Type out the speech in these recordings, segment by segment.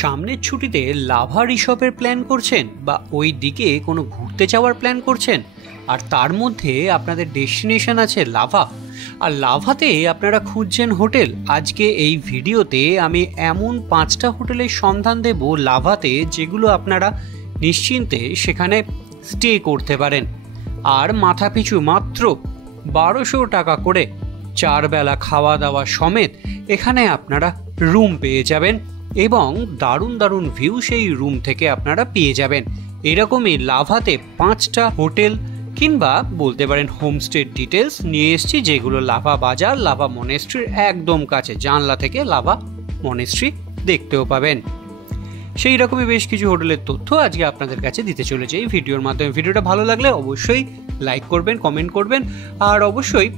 সামনের ছুটিতে lava রিসর্টের plan করছেন বা ওই দিকে কোনো ঘুরতে যাওয়ার প্ল্যান করছেন, আর তার মধ্যে আপনাদের ডেস্টিনেশন আছে লাভা, আর লাভাতে আপনারা খুঁজছেন হোটেল। আজকে এই ভিডিওতে আমি এমন 5টা হোটেলের সন্ধান দেব লাভাতে, যেগুলো আপনারা নিশ্চিন্তে সেখানে স্টে করতে পারেন। আর মাথাপিছু মাত্র 1200 টাকা করে 4 বেলা খাওয়া দাওয়া সমেত এখানে আপনারা রুম পেয়ে যাবেন এবং দারুণ দারুণ ভিউ সেই রুম থেকে আপনারা পেয়ে যাবেন। এরকমই লাভাতে 5টা হোটেল কিংবা বলতে পারেন হোমস্টের ডিটেলস নিয়ে এসেছি, যেগুলো লাভা বাজার, লাভা মনেস্ট্রির একদম কাছে, জানলা থেকে লাভা মনেস্ট্রি দেখতেও পাবেন। সেই রকমই বেশ কিছু হোটেলের তথ্য আজকে আপনাদের কাছে দিতে চলেছে এই ভিডিওর মাধ্যমে। ভিডিওটা ভালো লাগলে অবশ্যই লাইক করবেন, কমেন্ট করবেন, আর অবশ্যই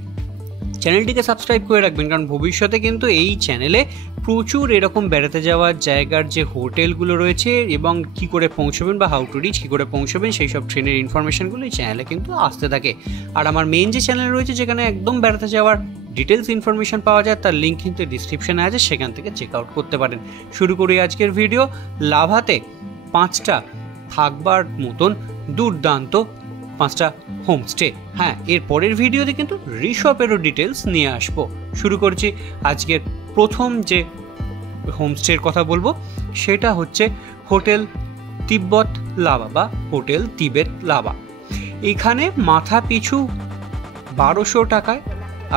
চ্যানেলটিকে সাবস্ক্রাইব করে রাখবেন, কারণ ভবিষ্যতে কিন্তু এই চ্যানেলে প্রচুর এরকম বেড়াতে যাওয়ার জায়গার যে হোটেলগুলো রয়েছে এবং কি করে পৌঁছবেন বা হাউ টু রিচ কী করে পৌঁছবেন সেই সব ট্রেনের ইনফরমেশনগুলো এই চ্যানেলে কিন্তু আসতে থাকে। আর আমার মেন যে চ্যানেল রয়েছে যেখানে একদম বেড়াতে যাওয়ার ডিটেলস ইনফরমেশন পাওয়া যায়, তার লিঙ্ক কিন্তু ডিসক্রিপশানে আছে, সেখান থেকে চেক আউট করতে পারেন। শুরু করি আজকের ভিডিও। লাভাতে 5টা থাকবার মতন দুর্দান্ত 5টা হোমস্টে। হ্যাঁ, এর পরের ভিডিওতে কিন্তু রিসর্টেরও ডিটেলস নিয়ে আসবো। শুরু করছি আজকের প্রথম যে হোমস্টের কথা বলবো, সেটা হচ্ছে হোটেল তিব্বত লাভা বা হোটেল তিবেত লাভা। এখানে মাথা পিছু 1200 টাকায়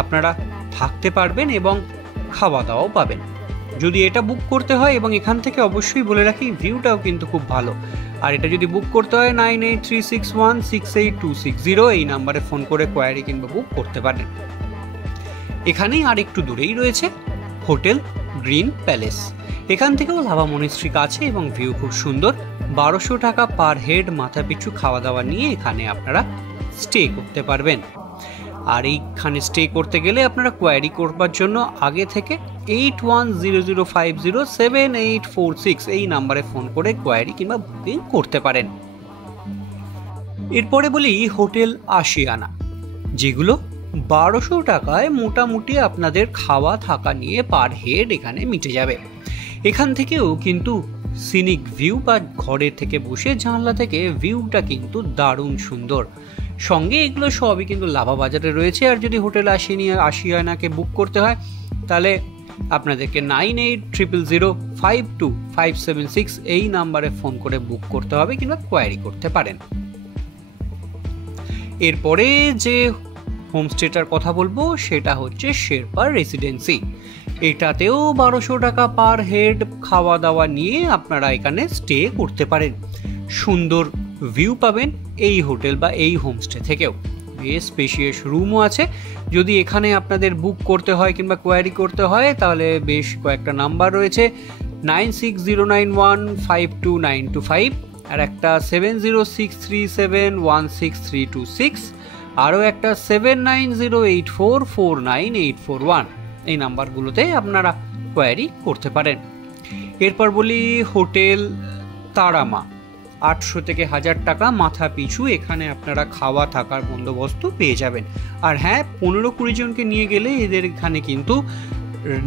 আপনারা থাকতে পারবেন এবং খাওয়া দাওয়াও পাবেন যদি এটা বুক করতে হয়। এবং এখান থেকে অবশ্যই বলে রাখি ভিউটাও কিন্তু খুব ভালো। আর এটা যদি বুক করতে হয় 9836168260 এই নাম্বারে ফোন করে কোয়ারি কিংবা বুক করতে পারেন। এখানেই আর একটু দূরেই রয়েছে হোটেল গ্রিন প্যালেস। এখান থেকেও লাভা মনেস্ট্রি কাছে এবং ভিউ খুব সুন্দর। 1200 টাকা পার হেড মাথা পিছু খাওয়া দাওয়া নিয়ে এখানে আপনারা স্টে করতে পারবেন। আর এইখানে স্টে করতে গেলে আপনারা কোয়ারি করবার জন্য আগে থেকে 8100507846 এই নাম্বারে ফোন করে কোয়ারি কিংবা বুকিং করতে পারেন। এরপরে বলি হোটেল আশিয়ানা, যেগুলো 1200 টাকায় মোটামুটি আপনাদের খাওয়া থাকা নিয়ে পার হেড এখানে মিটে যাবে। এখান থেকেও কিন্তু সিনিক ভিউ বা ঘরের থেকে বসে জানলা থেকে ভিউটা কিন্তু দারুণ সুন্দর। সঙ্গে এগুলো সবই কিন্তু লাভা বাজারে রয়েছে। আর যদি হোটেল আশিয়ানাকে বুক করতে হয় তাহলে আপনাদেরকে 9800052576 এই নাম্বারে ফোন করে বুক করতে হবে কিংবা কোয়ারি করতে পারেন। এরপরে যে হোমস্টেটার কথা বলবো সেটা হচ্ছে শেরপা রেসিডেন্সি। এটাতেও 1200 টাকা পার হেড খাওয়া দাওয়া নিয়ে আপনারা এখানে স্টে করতে পারেন। সুন্দর ভিউ পাবেন এই হোটেল বা এই হোমস্টে থেকেও। বেশ স্পেশিয়াস রুমও আছে। যদি এখানে আপনাদের বুক করতে হয় কিংবা কোয়ারি করতে হয় তাহলে বেশ কয়েকটা নাম্বার রয়েছে, 9609152925, আর একটা 7063716326, আরও একটা 7908449841। এই নাম্বারগুলোতে আপনারা কোয়ারি করতে পারেন। এরপর বলি হোটেল তারামা। 800 থেকে 1000 টাকা মাথা পিছু এখানে আপনারা খাওয়া থাকার বন্দোবস্ত পেয়ে যাবেন। আর হ্যাঁ, 15-20 জনকে নিয়ে গেলে এদের এখানে কিন্তু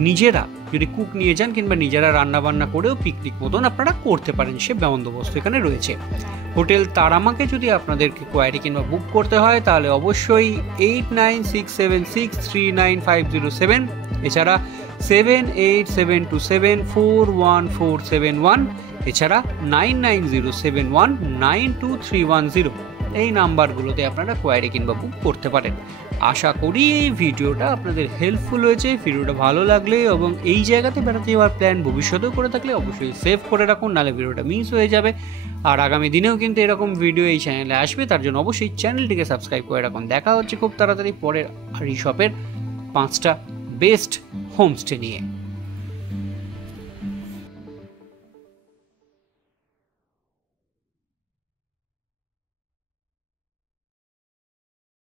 নিজেরা যদি কুক নিয়ে যান কিংবা নিজেরা রান্নাবান্না করেও পিকনিক মতন আপনারা করতে পারেন, সে বন্দোবস্ত এখানে রয়েছে। হোটেল তারামাকে যদি আপনাদেরকে কোয়ারি কিংবা বুক করতে হয় তাহলে অবশ্যই 8967639507, এছাড়া 7872741471, এছাড়া 9907192310 এই নাম্বারগুলোতে আপনারা কোয়ারি কিংবা বুক করতে পারেন। আশা করি এই ভিডিওটা আপনাদের হেল্পফুল হয়েছে। ভিডিওটা ভালো লাগলে এবং এই জায়গাতে বেড়াতে যাওয়ার প্ল্যান ভবিষ্যতেও করে থাকলে অবশ্যই সেভ করে রাখুন, নাহলে ভিডিওটা মিস হয়ে যাবে। আর আগামী দিনেও কিন্তু এরকম ভিডিও এই চ্যানেলে আসবে, তার জন্য অবশ্যই চ্যানেলটিকে সাবস্ক্রাইব করে রাখুন। দেখা হচ্ছে খুব তাড়াতাড়ি পরের রিসর্টের 5টা বেস্ট হোমস্টে নিয়ে।